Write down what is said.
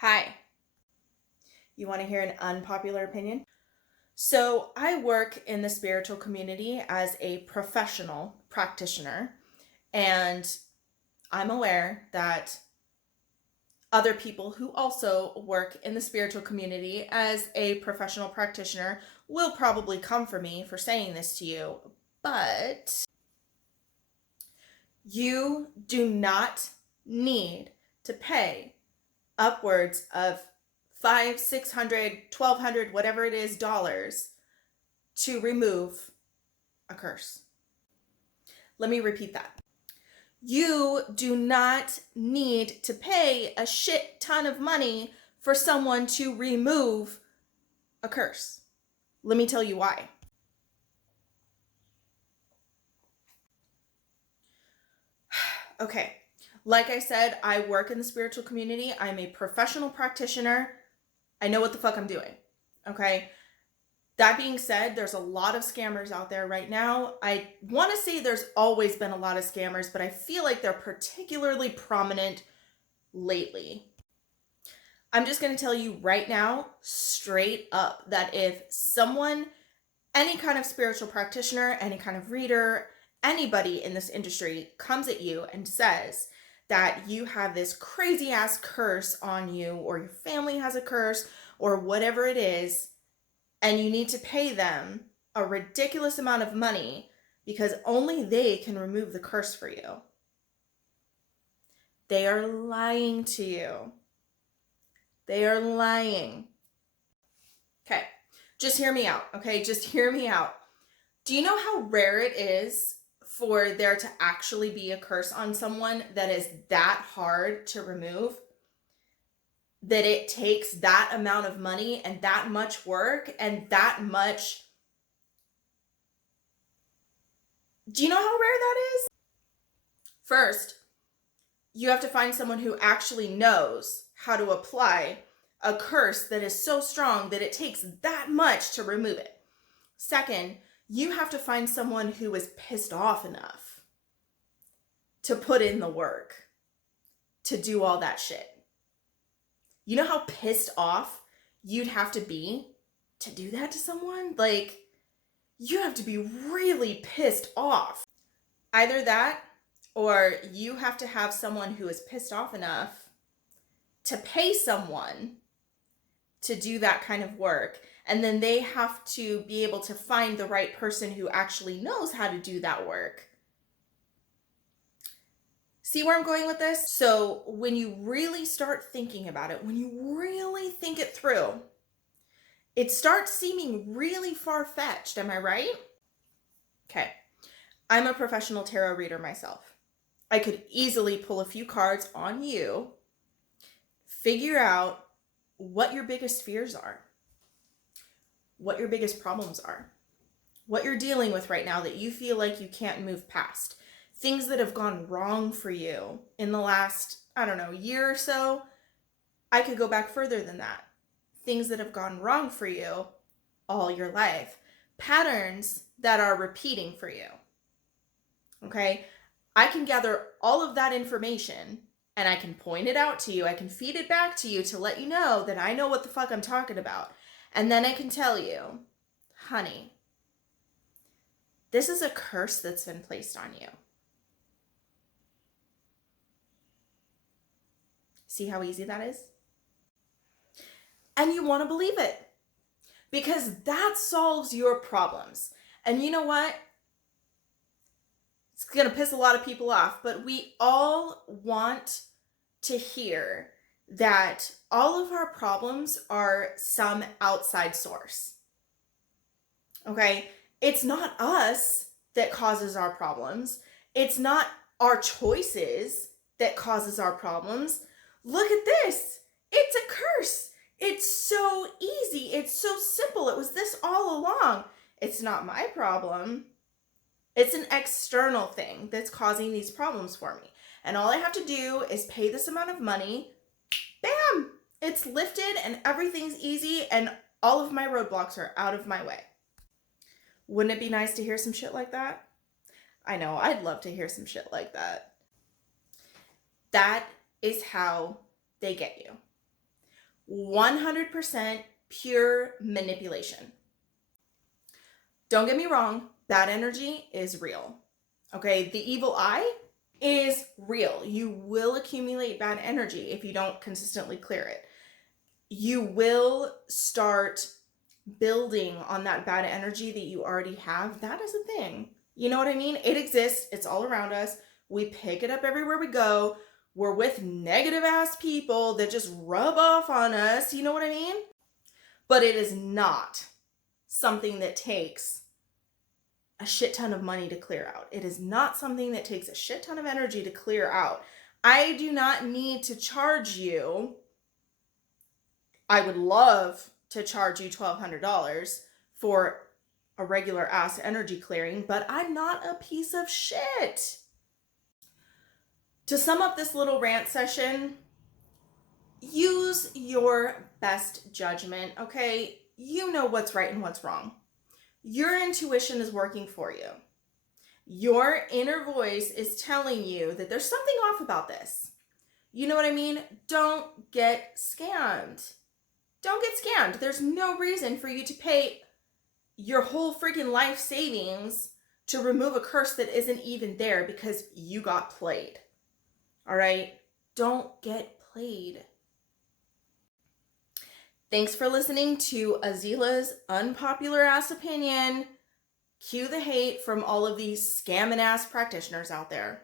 Hi, you want to hear an unpopular opinion? So, I work in the spiritual community as a professional practitioner, and I'm aware that other people who also work in the spiritual community as a professional practitioner will probably come for me for saying this to you, but you do not need to pay upwards of five, 600, 1,200, whatever it is, dollars to remove a curse. Let me repeat that. You do not need to pay a shit ton of money for someone to remove a curse. Let me tell you why. Okay, like I said, I work in the spiritual community. I'm a professional practitioner. I know what the fuck I'm doing. Okay, that being said, there's a lot of scammers out there right now. I want to say there's always been a lot of scammers, but I feel like they're particularly prominent lately. I'm just going to tell you right now, straight up, that if someone, any kind of spiritual practitioner, any kind of reader, anybody in this industry comes at you and says that you have this crazy ass curse on you, or your family has a curse, or whatever it is, and you need to pay them a ridiculous amount of money because only they can remove the curse for you, they are lying to you. They are lying. Okay, just hear me out, okay? Just hear me out. Do you know how rare it is for there to actually be a curse on someone that is that hard to remove? That it takes that amount of money and that much work and that much. Do you know how rare that is? First, you have to find someone who actually knows how to apply a curse that is so strong that it takes that much to remove it. Second, you have to find someone who is pissed off enough to put in the work to do all that shit. You know how pissed off you'd have to be to do that to someone? Like, you have to be really pissed off. Either that, or you have to have someone who is pissed off enough to pay someone to do that kind of work, and then they have to be able to find the right person who actually knows how to do that work. See where I'm going with this? So when you really start thinking about it, when you really think it through, it starts seeming really far-fetched. Am I right? Okay. I'm a professional tarot reader myself. I could easily pull a few cards on you, figure out what your biggest fears are, what your biggest problems are, what you're dealing with right now that you feel like you can't move past, things that have gone wrong for you in the last, year or so. I could go back further than that. Things that have gone wrong for you all your life, patterns that are repeating for you. Okay? I can gather all of that information and I can point it out to you. I can feed it back to you to let you know that I know what the fuck I'm talking about. And then I can tell you, honey, this is a curse that's been placed on you. See how easy that is? And you want to believe it because that solves your problems. And you know what? It's going to piss a lot of people off, but we all want to hear that all of our problems are some outside source. Okay? It's not us that causes our problems. It's not our choices that causes our problems. Look at this. It's a curse. It's so easy. It's so simple. It was this all along. It's not my problem. It's an external thing that's causing these problems for me. And all I have to do is pay this amount of money. Bam! It's lifted and everything's easy and all of my roadblocks are out of my way. Wouldn't it be nice to hear some shit like that? I know, I'd love to hear some shit like that. That is how they get you. 100% pure manipulation. Don't get me wrong, bad energy is real. Okay, the evil eye is real. You will accumulate bad energy if you don't consistently clear it. You will start building on that bad energy that you already have. That is a thing. You know what I mean? It exists. It's all around us. We pick it up everywhere we go. We're with negative ass people that just rub off on us. You know what I mean? But it is not something that takes a shit ton of money to clear out. It is not something that takes a shit ton of energy to clear out. I do not need to charge you. I would love to charge you $1,200 for a regular ass energy clearing, but I'm not a piece of shit. To sum up this little rant session, use your best judgment, okay? You know what's right and what's wrong. Your intuition is working for you. Your inner voice is telling you that there's something off about this. You know what I mean? Don't get scammed. Don't get scammed. There's no reason for you to pay your whole freaking life savings to remove a curse that isn't even there because you got played. All right? Don't get played. Thanks for listening to Azila's unpopular ass opinion. Cue the hate from all of these scamming ass practitioners out there.